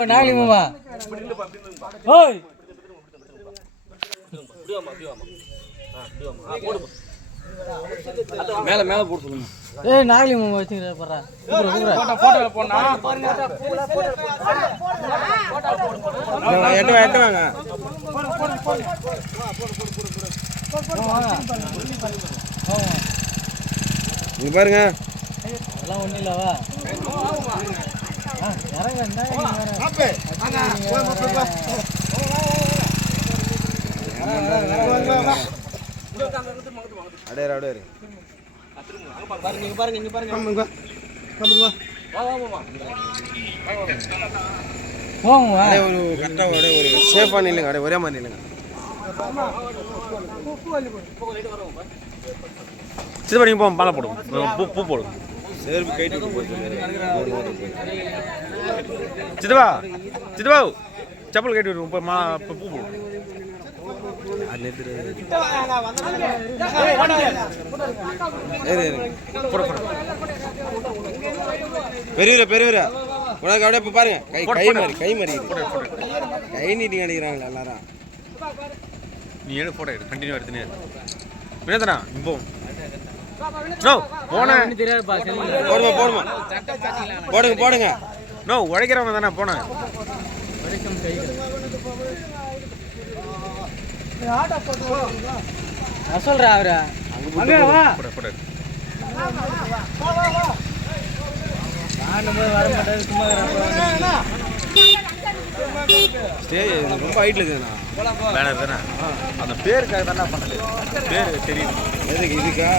நாளி மாமா ஓய் மேல மேல போட்டு சொல்லுங்க. ஏய் நாளி மாமா வச்சுங்கடா பரா போட்டோ போடா எட்டு வாங்க இங்க பாருங்க அதெல்லாம் ஒண்ணும் இல்லவா சேஃபா நில்லுங்க ஒரே மாதிரி நில்லுங்க சிதம்பரம் நீங்க போவோம் பாலை போடுவோம் பூ போடுவோம் சேர்ப்பு கைட்டு சிதம்பா சிதம்பா செப்பல் கைட்டு விடுவோம் இப்போ பூ போடுவோம் பெரியவரா உனக்கு அப்படியே இப்போ பாருங்க கை மாறி கை நீட்டி அடிக்கிறாங்களா எல்லாரும் நீ எடு போட்டோ எடு கண்டினியூ எடுத்துனே வினோதனா இப்போ போடுங்க நோ உழைக்கிறவங்க தானே போனேன் சொல்றா அவரா வர மாட்டாரு சும்மா ரொம்ப ஹைட்ல இருக்குண்ணா பேனர் தானே அந்த பேருக்காக தானே பண்ணது பேர் தெரியும் எதுக்கு இதுக்கா